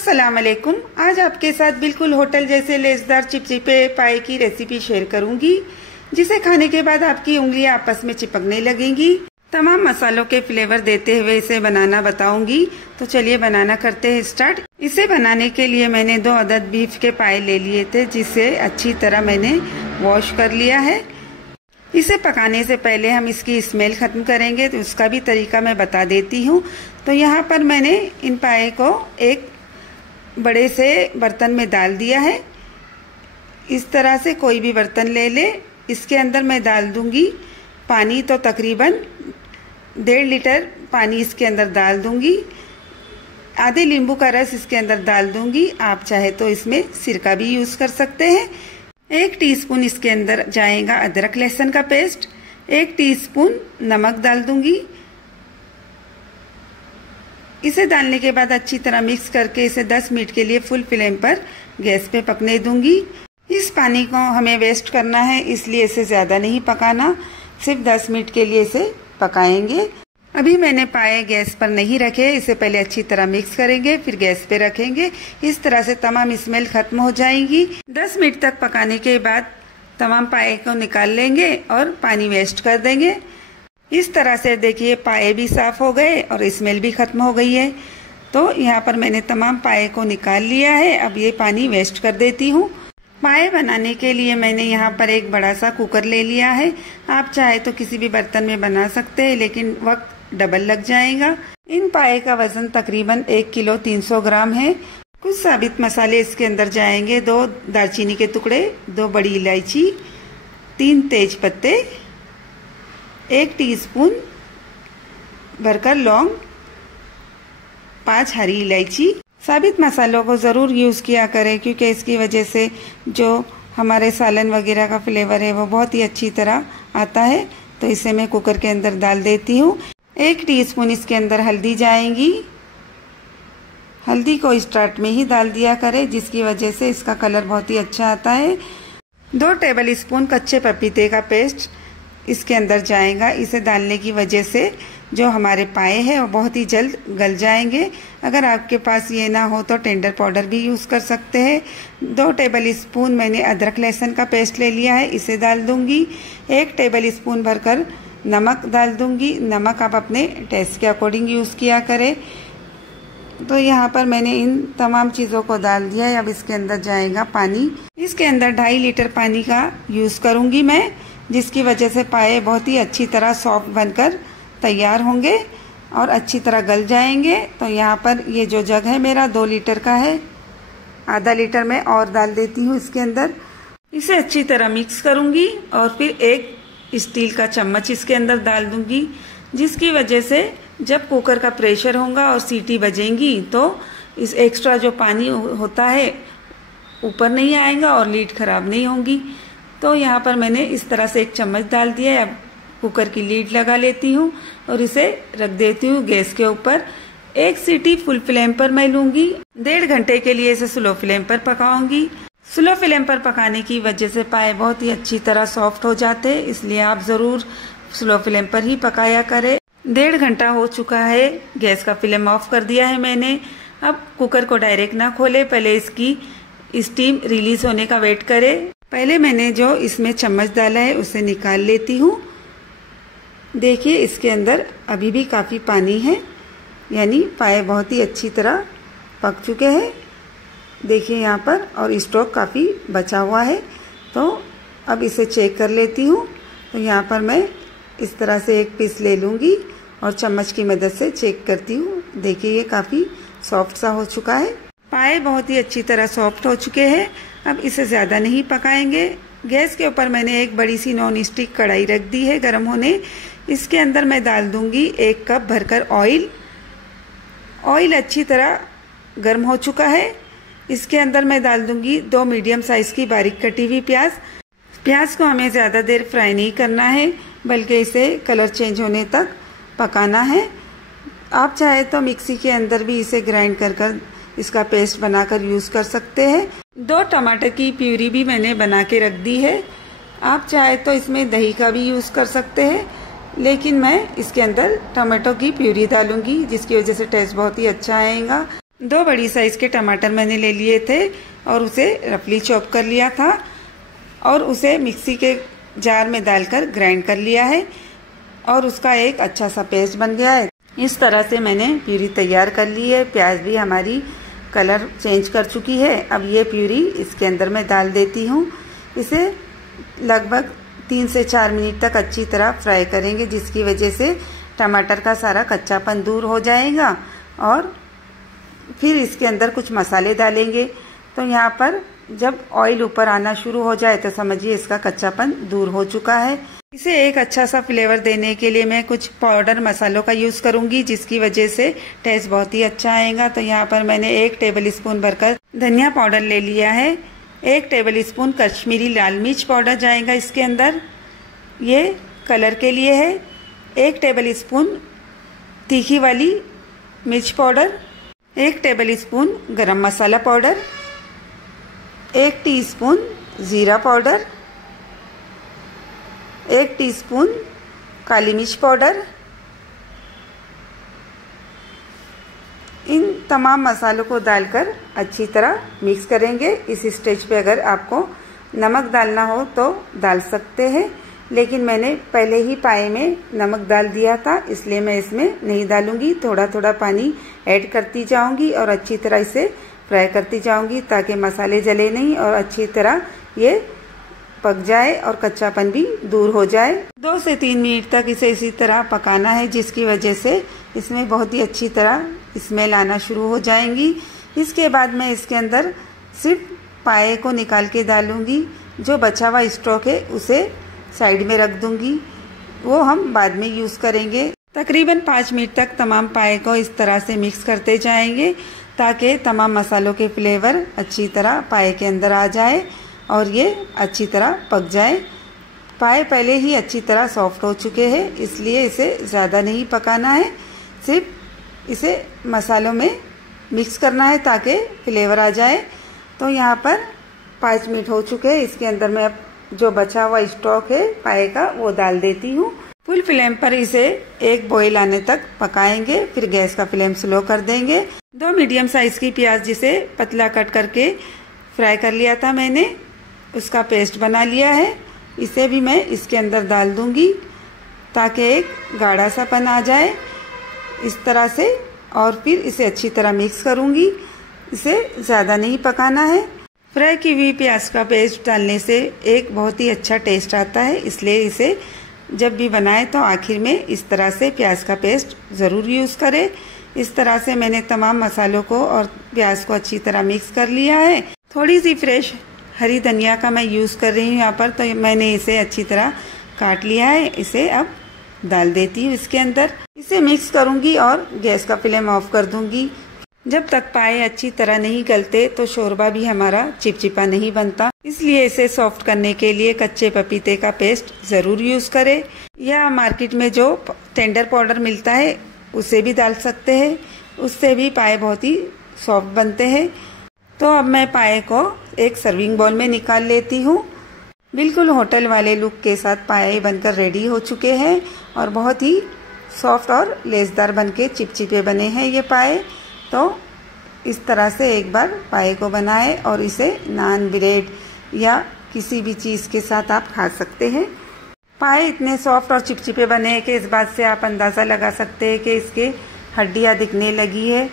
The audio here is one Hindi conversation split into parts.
अस्सलाम वालेकुम। आज आपके साथ बिल्कुल होटल जैसे लेसदार चिपचिपे पाए की रेसिपी शेयर करूंगी, जिसे खाने के बाद आपकी उंगलियां आपस में चिपकने लगेंगी। तमाम मसालों के फ्लेवर देते हुए इसे बनाना बताऊंगी। तो चलिए बनाना करते हैं स्टार्ट। इसे बनाने के लिए मैंने 2 अदद बीफ के पाए ले लिए थे, जिसे अच्छी तरह मैंने वॉश कर लिया है। इसे पकाने से पहले हम इसकी स्मेल खत्म करेंगे, तो उसका भी तरीका मैं बता देती हूँ। तो यहाँ पर मैंने इन पाए को एक बड़े से बर्तन में डाल दिया है। इस तरह से कोई भी बर्तन ले ले। इसके अंदर मैं डाल दूंगी पानी, तो तकरीबन 1.5 लीटर पानी इसके अंदर डाल दूंगी। आधे नींबू का रस इसके अंदर डाल दूंगी। आप चाहे तो इसमें सिरका भी यूज कर सकते हैं। 1 टीस्पून इसके अंदर जाएगा अदरक लहसुन का पेस्ट। 1 टीस्पून नमक डाल दूंगी। इसे डालने के बाद अच्छी तरह मिक्स करके इसे 10 मिनट के लिए फुल फ्लेम पर गैस पे पकने दूंगी। इस पानी को हमें वेस्ट करना है, इसलिए इसे ज्यादा नहीं पकाना, सिर्फ 10 मिनट के लिए इसे पकाएंगे। अभी मैंने पाए गैस पर नहीं रखे, इसे पहले अच्छी तरह मिक्स करेंगे, फिर गैस पे रखेंगे। इस तरह से तमाम स्मेल खत्म हो जाएगी। 10 मिनट तक पकाने के बाद तमाम पाए को निकाल लेंगे और पानी वेस्ट कर देंगे। इस तरह से देखिए पाए भी साफ हो गए और स्मेल भी खत्म हो गई है। तो यहाँ पर मैंने तमाम पाए को निकाल लिया है। अब ये पानी वेस्ट कर देती हूँ। पाए बनाने के लिए मैंने यहाँ पर एक बड़ा सा कुकर ले लिया है। आप चाहे तो किसी भी बर्तन में बना सकते हैं, लेकिन वक्त डबल लग जाएगा। इन पाए का वजन तकरीबन 1 किलो 300 ग्राम है। कुछ साबित मसाले इसके अंदर जाएंगे। 2 दालचीनी के टुकड़े, 2 बड़ी इलायची, 3 तेज पत्ते, 1 टीस्पून भरकर लौंग, 5 हरी इलायची। साबित मसालों को ज़रूर यूज़ किया करें, क्योंकि इसकी वजह से जो हमारे सालन वगैरह का फ्लेवर है वो बहुत ही अच्छी तरह आता है। तो इसे मैं कुकर के अंदर डाल देती हूँ। 1 टीस्पून इसके अंदर हल्दी जाएंगी। हल्दी को स्टार्ट में ही डाल दिया करें, जिसकी वजह से इसका कलर बहुत ही अच्छा आता है। 2 टेबल स्पून कच्चे पपीते का पेस्ट इसके अंदर जाएगा। इसे डालने की वजह से जो हमारे पाए हैं वो बहुत ही जल्द गल जाएंगे। अगर आपके पास ये ना हो तो टेंडर पाउडर भी यूज़ कर सकते हैं। 2 टेबल स्पून मैंने अदरक लहसुन का पेस्ट ले लिया है, इसे डाल दूंगी। 1 टेबल स्पून भरकर नमक डाल दूंगी। नमक आप अपने टेस्ट के अकॉर्डिंग यूज़ किया करें। तो यहाँ पर मैंने इन तमाम चीज़ों को डाल दिया है। अब इसके अंदर जाएगा पानी। इसके अंदर 2.5 लीटर पानी का यूज़ करूँगी मैं, जिसकी वजह से पाए बहुत ही अच्छी तरह सॉफ्ट बनकर तैयार होंगे और अच्छी तरह गल जाएंगे। तो यहाँ पर ये जो जग है मेरा 2 लीटर का है, आधा लीटर में और डाल देती हूँ इसके अंदर। इसे अच्छी तरह मिक्स करूँगी और फिर 1 स्टील का चम्मच इसके अंदर डाल दूँगी, जिसकी वजह से जब कुकर का प्रेशर होगा और सीटी बजेंगी तो इस एक्स्ट्रा जो पानी होता है ऊपर नहीं आएगा और लीड खराब नहीं होगी। तो यहाँ पर मैंने इस तरह से 1 चम्मच डाल दिया है। अब कुकर की लीड लगा लेती हूँ और इसे रख देती हूँ गैस के ऊपर। 1 सीटी फुल फ्लेम पर मैं लूंगी। 1.5 घंटे के लिए इसे स्लो फ्लेम पर पकाऊंगी। स्लो फ्लेम पर पकाने की वजह से पाए बहुत ही अच्छी तरह सॉफ्ट हो जाते हैं, इसलिए आप जरूर स्लो फ्लेम पर ही पकाया करें। 1.5 घंटा हो चुका है, गैस का फ्लेम ऑफ कर दिया है मैंने। अब कुकर को डायरेक्ट ना खोले, पहले इसकी स्टीम रिलीज होने का वेट करें। पहले मैंने जो इसमें चम्मच डाला है उसे निकाल लेती हूँ। देखिए इसके अंदर अभी भी काफ़ी पानी है, यानी पाए बहुत ही अच्छी तरह पक चुके हैं। देखिए यहाँ पर, और स्टॉक काफ़ी बचा हुआ है। तो अब इसे चेक कर लेती हूँ। तो यहाँ पर मैं इस तरह से 1 पीस ले लूँगी और चम्मच की मदद से चेक करती हूँ। देखिए ये काफ़ी सॉफ्ट सा हो चुका है। पाए बहुत ही अच्छी तरह सॉफ्ट हो चुके हैं। अब इसे ज़्यादा नहीं पकाएंगे। गैस के ऊपर मैंने एक बड़ी सी नॉन स्टिक कढ़ाई रख दी है गर्म होने। इसके अंदर मैं डाल दूंगी 1 कप भरकर ऑयल। ऑयल अच्छी तरह गर्म हो चुका है। इसके अंदर मैं डाल दूंगी 2 मीडियम साइज की बारीक कटी हुई प्याज। प्याज को हमें ज़्यादा देर फ्राई नहीं करना है, बल्कि इसे कलर चेंज होने तक पकाना है। आप चाहे तो मिक्सी के अंदर भी इसे ग्राइंड कर इसका पेस्ट बनाकर यूज कर सकते हैं। 2 टमाटर की प्यूरी भी मैंने बना के रख दी है। आप चाहे तो इसमें दही का भी यूज कर सकते हैं, लेकिन मैं इसके अंदर टमाटो की प्यूरी डालूंगी, जिसकी वजह से टेस्ट बहुत ही अच्छा आएगा। 2 बड़ी साइज के टमाटर मैंने ले लिए थे और उसे रफली चॉप कर लिया था और उसे मिक्सी के जार में डालकर ग्राइंड कर लिया है और उसका एक अच्छा सा पेस्ट बन गया है। इस तरह से मैंने प्यूरी तैयार कर ली है। प्याज भी हमारी कलर चेंज कर चुकी है। अब ये प्यूरी इसके अंदर मैं डाल देती हूँ। इसे लगभग 3 से 4 मिनट तक अच्छी तरह फ्राई करेंगे, जिसकी वजह से टमाटर का सारा कच्चापन दूर हो जाएगा। और फिर इसके अंदर कुछ मसाले डालेंगे। तो यहाँ पर जब ऑयल ऊपर आना शुरू हो जाए तो समझिए इसका कच्चापन दूर हो चुका है। इसे एक अच्छा सा फ्लेवर देने के लिए मैं कुछ पाउडर मसालों का यूज करूंगी, जिसकी वजह से टेस्ट बहुत ही अच्छा आएगा। तो यहाँ पर मैंने 1 टेबल स्पून भरकर धनिया पाउडर ले लिया है। 1 टेबल स्पून कश्मीरी लाल मिर्च पाउडर जाएगा इसके अंदर, ये कलर के लिए है। 1 टेबल स्पून तीखी वाली मिर्च पाउडर, 1 टेबल स्पून गरम मसाला पाउडर, 1 टीस्पून जीरा पाउडर, 1 टीस्पून काली मिर्च पाउडर। इन तमाम मसालों को डालकर अच्छी तरह मिक्स करेंगे। इस स्टेज पे अगर आपको नमक डालना हो तो डाल सकते हैं, लेकिन मैंने पहले ही पाए में नमक डाल दिया था, इसलिए मैं इसमें नहीं डालूंगी। थोड़ा थोड़ा पानी ऐड करती जाऊंगी और अच्छी तरह इसे फ्राई करती जाऊंगी ताकि मसाले जले नहीं और अच्छी तरह ये पक जाए और कच्चापन भी दूर हो जाए। 2 से 3 मिनट तक इसे इसी तरह पकाना है, जिसकी वजह से इसमें बहुत ही अच्छी तरह स्मेल आना शुरू हो जाएंगी। इसके बाद मैं इसके अंदर सिर्फ पाए को निकाल के डालूंगी। जो बचा हुआ स्टॉक है उसे साइड में रख दूंगी, वो हम बाद में यूज करेंगे। तकरीबन 5 मिनट तक तमाम पाए को इस तरह से मिक्स करते जाएंगे ताकि तमाम मसालों के फ्लेवर अच्छी तरह पाए के अंदर आ जाए और ये अच्छी तरह पक जाए। पाए पहले ही अच्छी तरह सॉफ्ट हो चुके हैं, इसलिए इसे ज़्यादा नहीं पकाना है, सिर्फ इसे मसालों में मिक्स करना है ताकि फ्लेवर आ जाए। तो यहाँ पर 5 मिनट हो चुके हैं। इसके अंदर मैं अब जो बचा हुआ स्टॉक है पाए का वो डाल देती हूँ। फुल फ्लेम पर इसे एक बॉईल आने तक पकाएंगे, फिर गैस का फ्लेम स्लो कर देंगे। 2 मीडियम साइज की प्याज जिसे पतला कट करके फ्राई कर लिया था मैंने, उसका पेस्ट बना लिया है। इसे भी मैं इसके अंदर डाल दूंगी ताकि एक गाढ़ा सा पन आ जाए इस तरह से, और फिर इसे अच्छी तरह मिक्स करूंगी। इसे ज़्यादा नहीं पकाना है। फ्राई की हुई प्याज का पेस्ट डालने से एक बहुत ही अच्छा टेस्ट आता है, इसलिए इसे जब भी बनाए तो आखिर में इस तरह से प्याज का पेस्ट ज़रूर यूज़ करें। इस तरह से मैंने तमाम मसालों को और प्याज को अच्छी तरह मिक्स कर लिया है। थोड़ी सी फ्रेश हरी धनिया का मैं यूज़ कर रही हूँ यहाँ पर, तो मैंने इसे अच्छी तरह काट लिया है। इसे अब डाल देती हूँ इसके अंदर। इसे मिक्स करूँगी और गैस का फ्लेम ऑफ कर दूँगी। जब तक पाए अच्छी तरह नहीं गलते तो शोरबा भी हमारा चिपचिपा नहीं बनता, इसलिए इसे सॉफ्ट करने के लिए कच्चे पपीते का पेस्ट ज़रूर यूज़ करें, या मार्केट में जो टेंडर पाउडर मिलता है उसे भी डाल सकते हैं, उससे भी पाए बहुत ही सॉफ्ट बनते हैं। तो अब मैं पाए को एक सर्विंग बाउल में निकाल लेती हूँ। बिल्कुल होटल वाले लुक के साथ पाए बनकर रेडी हो चुके हैं और बहुत ही सॉफ्ट और लेसदार बनके चिपचिपे बने हैं ये पाए। तो इस तरह से एक बार पाए को बनाएं और इसे नान, ब्रेड या किसी भी चीज़ के साथ आप खा सकते हैं। पाए इतने सॉफ्ट और चिपचिपे बने हैं कि इस बात से आप अंदाज़ा लगा सकते हैं कि इसके हड्डियाँ दिखने लगी है।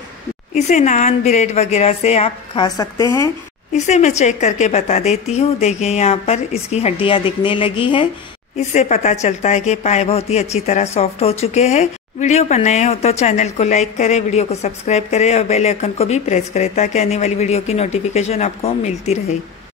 इसे नान, ब्रेड वगैरह से आप खा सकते हैं। इसे मैं चेक करके बता देती हूँ। देखिए यहाँ पर इसकी हड्डियाँ दिखने लगी है, इससे पता चलता है कि पाए बहुत ही अच्छी तरह सॉफ्ट हो चुके हैं। वीडियो पर नए हो तो चैनल को लाइक करें, वीडियो को सब्सक्राइब करें और बेल आइकन को भी प्रेस करें ताकि आने वाली वीडियो की नोटिफिकेशन आपको मिलती रहे।